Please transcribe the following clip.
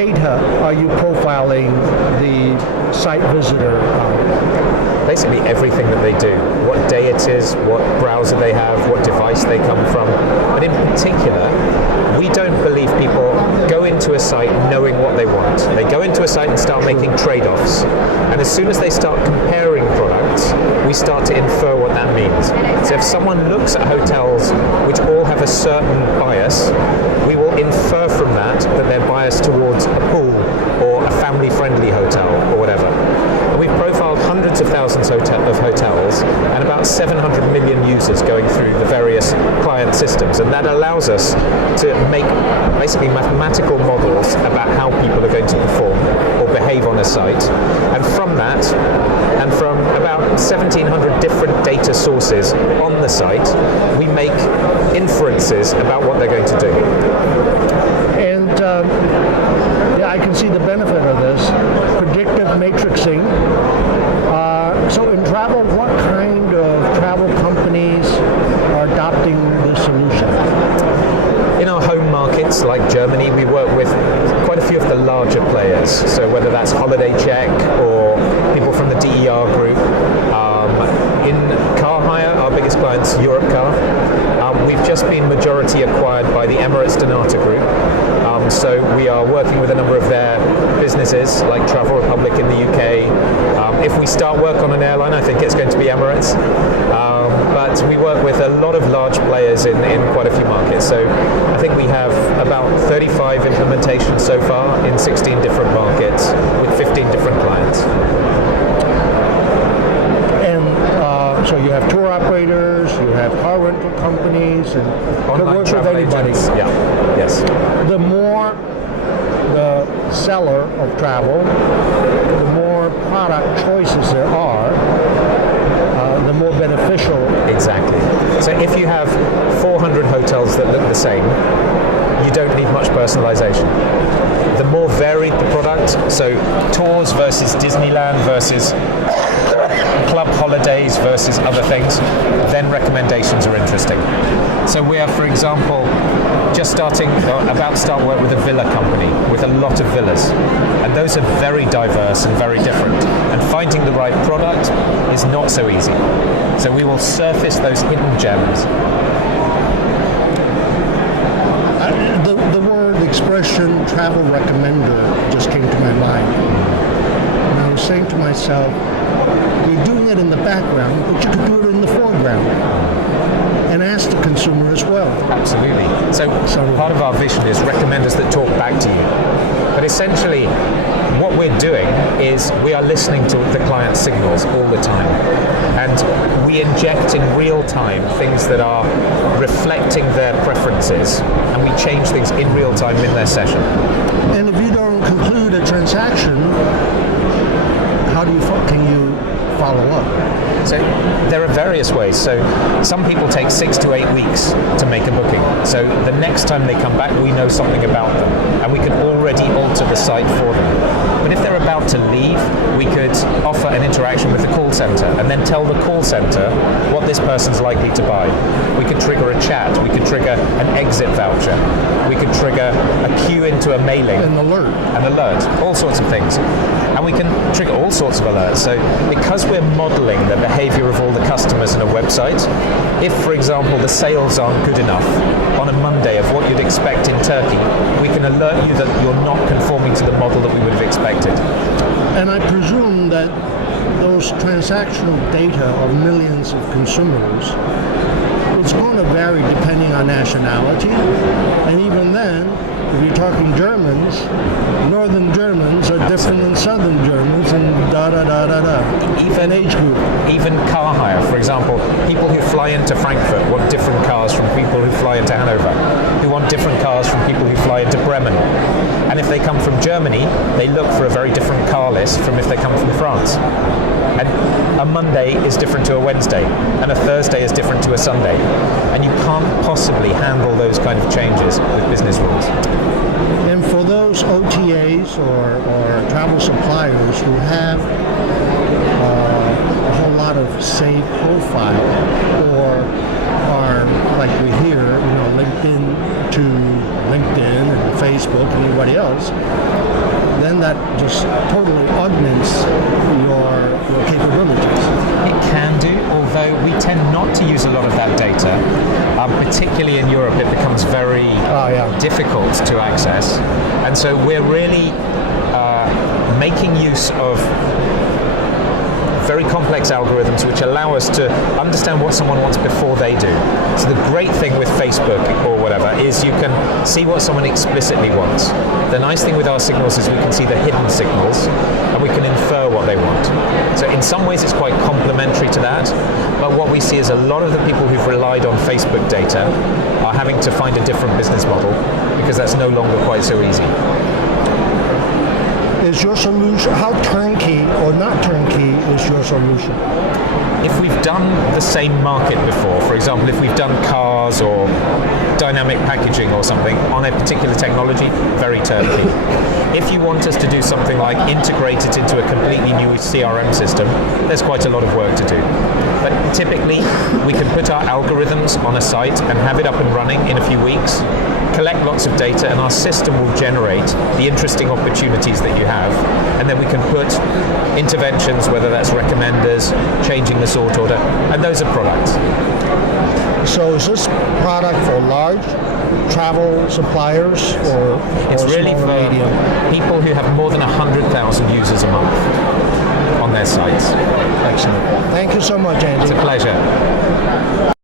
data are you profiling the site visitor on? Basically everything that they do, what day it is, what browser they have, what device they come from. But in particular, we don't believe people go into a site knowing what they want. They go into a site and start making trade-offs. And as soon as they start comparing products, we start to infer what that means. So if someone looks at hotels which all have a certain bias, we will infer from that they're biased towards a pool or a family-friendly hotel or whatever. And we've profiled hundreds of thousands of hotels and about 700 million users going through the various client systems, and that allows us to make basically mathematical models about how people are going to perform or behave on a site. And from that, and from about 1,700 different data sources on the site, we make inferences about what they're going to do. And I can see the benefit of this, predictive matrixing. So in travel, what kind of travel companies are adopting this solution? In our home markets like Germany, we work with quite a few of the larger players. So whether that's Holiday Check or people from the DER group. In car hire, our biggest client's Europcar. We've just been majority acquired by the Emirates Donata Group. So we are working with a number of their businesses like Travel Republic in the UK. If we start work on an airline, I think it's going to be Emirates. But we work with a lot of large players in quite a few markets. So I think we have about 35 implementations so far in 16 different markets with 15 different clients. So you have tour operators, you have car rental companies, and online work travel with anybody. agents. Yeah. Yes. The more the seller of travel, the more product choices there are, the more beneficial. Exactly. So if you have 400 hotels that look the same, you don't need much personalization. The more varied the product, so tours versus Disneyland versus club holidays versus other things, then recommendations are interesting. So we are, for example, just about to start work with a villa company with a lot of villas, and those are very diverse and very different, and finding the right product is not so easy. So we will surface those hidden gems. The word expression travel recommender just came to my mind, and I was saying to myself, you're doing it in the background, but you could do it in the foreground and ask the consumer as well. Absolutely. So part of our vision is recommenders that talk back to you. But essentially, what we're doing is we are listening to the client's signals all the time. And we inject in real time things that are reflecting their preferences, and we change things in real time in their session. And if you don't conclude a transaction, how can you follow up? So there are various ways. So some people take 6 to 8 weeks to make a booking. So the next time they come back, we know something about them, and we can already alter the site for them. But if they're about to leave, we could offer an interaction with the call center and then tell the call center what this person's likely to buy. We could trigger a chat. We could trigger an exit voucher. We could trigger a queue into a mailing. An alert. All sorts of things. And we can trigger all sorts of alerts. So because we're modeling the behavior of all the customers in a website, if, for example, the sales aren't good enough on a Monday of what you'd expect in Turkey, we can alert you that you're not conforming to the model that we would have expected. And I presume that those transactional data of millions of consumers, it's going to vary depending on nationality. And even then, if you're talking Germans, northern Germans are different than southern Germans, and Even age group. Even car hire, for example, people who fly into Frankfurt want different cars from people who fly into Hanover, who want different cars from people who fly into Bremen. And if they come from Germany, they look for a very different car list from if they come from France. And a Monday is different to a Wednesday, and a Thursday is different to a Sunday. And you can't possibly handle those kind of changes with business rules. And for those OTAs or travel suppliers who have a whole lot of saved profile, or are, like we hear, LinkedIn to LinkedIn and Facebook and anybody else, doesn't that just totally augments your capabilities? It can do, although we tend not to use a lot of that data. Particularly in Europe, it becomes very difficult to access. And so we're really making use of very complex algorithms which allow us to understand what someone wants before they do. So the great thing with Facebook or whatever is you can see what someone explicitly wants. The nice thing with our signals is we can see the hidden signals and we can infer what they want. So in some ways it's quite complementary to that, but what we see is a lot of the people who've relied on Facebook data are having to find a different business model because that's no longer quite so easy. Is your solution, how turnkey or not turnkey is your solution? If we've done the same market before, for example, if we've done cars or dynamic packaging or something on a particular technology, very turnkey. If you want us to do something like integrate it into a completely new CRM system, there's quite a lot of work to do. But typically, we can put our algorithms on a site and have it up and running in a few weeks, collect lots of data, and our system will generate the interesting opportunities that you have, and then we can put interventions, whether that's recommenders, changing the sort order, and those are products. So is this product for large travel suppliers or it's really for medium? People who have more than 100,000 users a month on their sites. Excellent. Thank you so much, Andy. It's a pleasure.